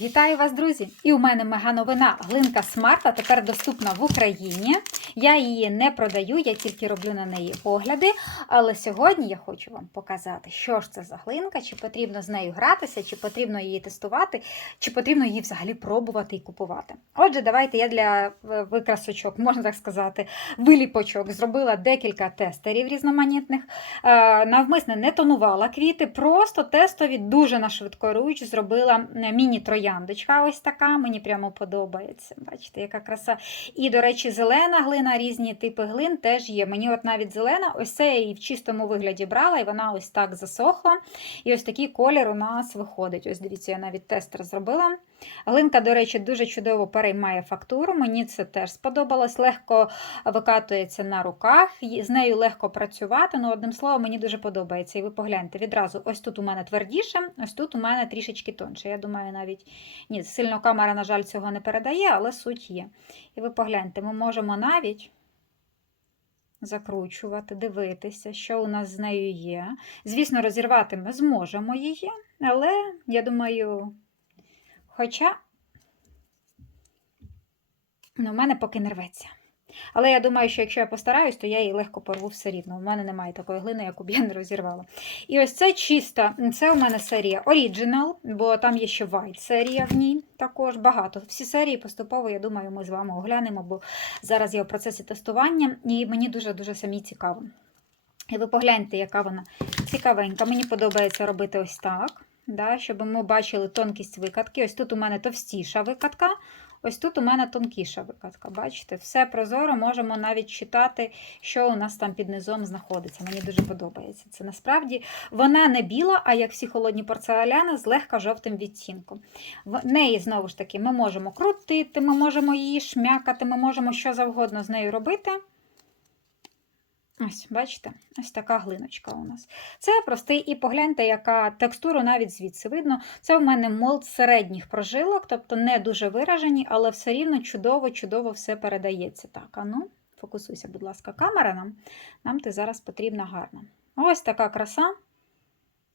Вітаю вас, друзі! І у мене мега новина. Глинка Смарта тепер доступна в Україні. Я її не продаю, я тільки роблю на неї огляди. Але сьогодні я хочу вам показати, що ж це за глинка, чи потрібно з нею гратися, чи потрібно її тестувати, чи потрібно її взагалі пробувати і купувати. Отже, давайте я для е, викрасочок, можна так сказати, виліпочок зробила декілька тестерів різноманітних. Е, Навмисне не тонувала квіти, просто тестові дуже на швидкоруч зробила е, міні-трояндочка. Ось така. Мені прямо подобається. Бачите, яка краса. І, до речі, зелена глина, різні типи глин теж є. Мені от навіть зелена, ось це я її в чистому вигляді брала, і вона ось так засохла. І ось такий колір у нас виходить. Ось дивіться, я навіть тестер зробила. Глинка, до речі, дуже чудово переймає фактуру. Мені це теж сподобалось. Легко викатується на руках, з нею легко працювати. Ну, одним словом, мені дуже подобається. І ви погляньте відразу, ось тут у мене твердіше, ось тут у мене трішечки тонше. Я думаю, навіть ні, сильно камера, на жаль, цього не передає, але суть є. І ви погляньте, ми можемо навіть. Закручувати, дивитися, що у нас з нею є. Звісно, розірвати ми зможемо її, але я думаю, Хоча ну, в мене поки не рветься. Але я думаю, що якщо я постараюсь, то я її легко порву все рівно. У мене немає такої глини, яку б я не розірвала. І ось це чиста, це у мене серія Original, бо там є ще White серія в ній також багато. Всі серії поступово, я думаю, ми з вами оглянемо, бо зараз я в процесі тестування, і мені дуже-дуже самі цікаво. І ви погляньте, яка вона цікавенька. Мені подобається робити ось так да, щоб ми бачили тонкість викатки. Ось тут у мене товстіша викатка, ось тут у мене тонкіша викатка. Бачите, все прозоро, можемо навіть читати, що у нас там під низом знаходиться. Мені дуже подобається. Це насправді вона не біла, а як всі холодні порцеляни з легка жовтим відтінком. В неї, знову ж таки, ми можемо крутити, ми можемо її шмякати, ми можемо що завгодно з нею робити. Ось, бачите, ось така глиночка у нас. Це простий, і погляньте, яка текстура навіть звідси видно. Це в мене молд середніх прожилок, тобто не дуже виражені, але все рівно чудово-чудово все передається. Так, а ну, фокусуйся, будь ласка, камера нам. Нам ти зараз потрібна гарна. Ось така краса.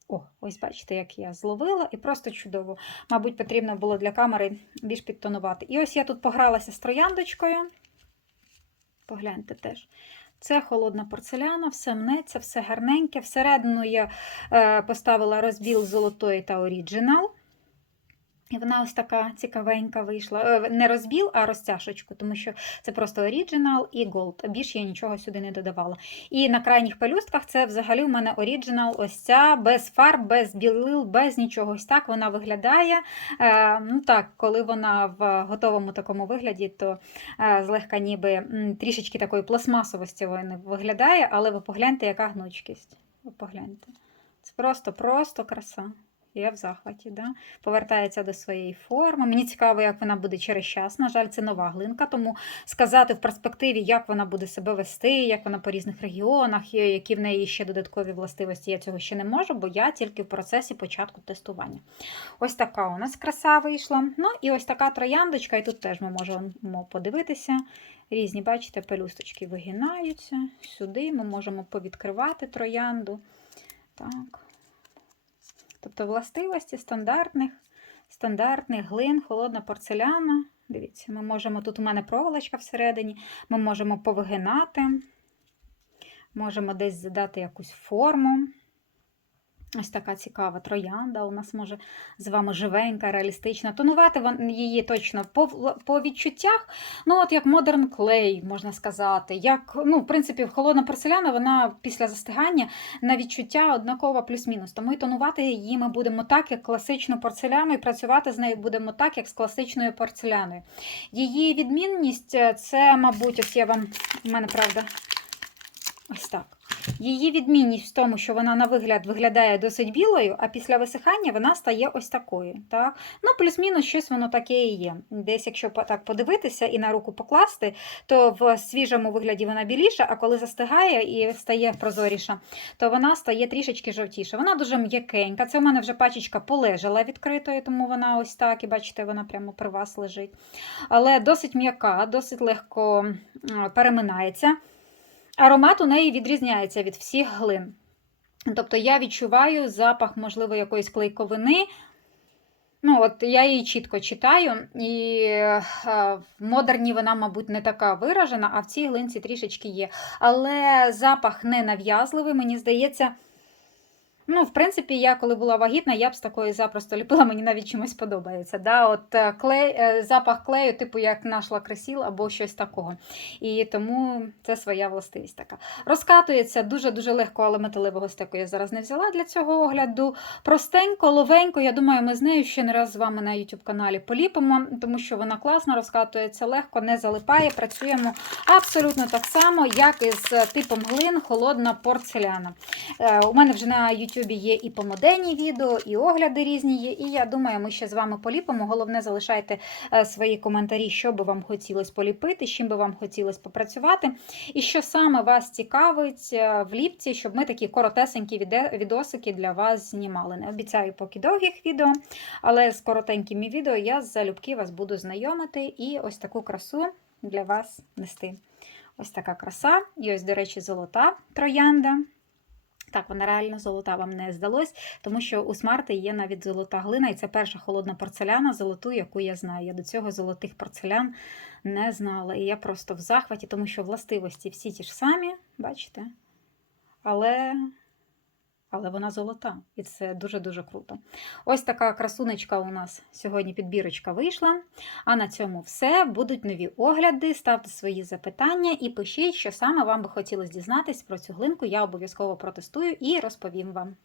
О, ось бачите, як я зловила, і просто чудово. Мабуть, потрібно було для камери більш підтонувати. І ось я тут погралася з трояндочкою. Погляньте теж. Це холодна порцеляна, все мнеться, все гарненьке. Всередину я е, поставила розбіл золотої та оріджинал. І вона ось така цікавенька вийшла. Е, Не розбіл, а розтяжечку, тому що це просто оріджинал і голд. Більше я нічого сюди не додавала. І на крайніх пелюстках це взагалі у мене оріджинал, ось ця, без фарб, без білил, без нічого. Ось так вона виглядає. Е, Ну так, Коли вона в готовому такому вигляді, то е, злегка ніби трішечки такої пластмасовості вона виглядає, але ви погляньте, яка гнучкість. Ви погляньте. Це просто-просто краса. Я в захваті, да? повертається до своєї форми. Мені цікаво, як вона буде через час. На жаль, це нова глинка, тому сказати в перспективі, як вона буде себе вести, як вона по різних регіонах, і які в неї ще додаткові властивості, я цього ще не можу, бо я тільки в процесі початку тестування. Ось така у нас краса вийшла. Ну і ось така трояндочка, і тут теж ми можемо подивитися. Різні, бачите, пелюсточки вигинаються. Сюди ми можемо повідкривати троянду. Так. Тобто властивості стандартних, стандартних глин, холодна порцеляна. Дивіться, ми можемо, тут у мене проволочка всередині, ми можемо повигинати, можемо десь задати якусь форму. Ось така цікава троянда. У нас може з вами живенька, реалістична. Тонувати її точно по, по відчуттях, ну от як Modern Clay, можна сказати. Як, ну, в принципі, холодна порцеляна, вона після застигання на відчуття однакова плюс-мінус. Тому і тонувати її ми будемо так, як класичну порцеляну, і працювати з нею будемо так, як з класичною порцеляною. Її відмінність е, це, мабуть, ось я вам, у мене правда, ось так. Її відмінність в тому, що вона на вигляд виглядає досить білою, а після висихання вона стає ось такою. Так? Ну, плюс-мінус щось воно таке і є. Десь, якщо так подивитися і на руку покласти, то в свіжому вигляді вона біліша, а коли застигає і стає прозоріша, то вона стає трішечки жовтіша. Вона дуже м'якенька. Це у мене вже пачечка полежала відкритою, тому вона ось так, і бачите, вона прямо при вас лежить. Але досить м'яка, досить легко переминається. Аромат у неї відрізняється від всіх глин. Тобто я відчуваю запах, можливо, якоїсь клейковини, Ну, от я її чітко читаю, і е, в модерні вона, мабуть, не така виражена, а в цій глинці трішечки є. Але запах не нав'язливий, мені здається. Ну, в принципі, я коли була вагітна, я б з такої запросто ліпила, мені навіть чимось подобається. Да? От е, клей, е, запах клею, типу як наш лакресіл або щось такого. І тому це своя властивість така. Розкатується дуже-дуже легко, але металевого стеку я зараз не взяла для цього огляду. Простенько, ловенько, я думаю, ми з нею ще не раз з вами на YouTube каналі поліпимо, тому що вона класно розкатується легко, не залипає. Працюємо абсолютно так само, як і з типом глин холодна порцеляна. Е, У мене вже на YouTube є і помоденні відео, і огляди різні є. І я думаю, ми ще з вами поліпимо. Головне, залишайте е, свої коментарі, що би вам хотілося поліпити, з чим би вам хотілося попрацювати. І що саме вас цікавить е, в ліпці, щоб ми такі коротесенькі відосики для вас знімали. Не обіцяю поки довгих відео, але з коротенькими відео я залюбки вас буду знайомити і ось таку красу для вас нести. Ось така краса. І ось, до речі, золота троянда. Так, вона реально золота вам не здалось, тому що у смарти є навіть золота глина, і це перша холодна порцеляна, золоту, яку я знаю. Я до цього золотих порцелян не знала. І я просто в захваті, тому що властивості всі ті ж самі, бачите? Але, але вона золота, і це дуже-дуже круто. Ось така красунечка у нас сьогодні підбірочка вийшла. А на цьому все. Будуть нові огляди. Ставте свої запитання і пишіть, що саме вам би хотілося дізнатись про цю глинку. Я обов'язково протестую і розповім вам.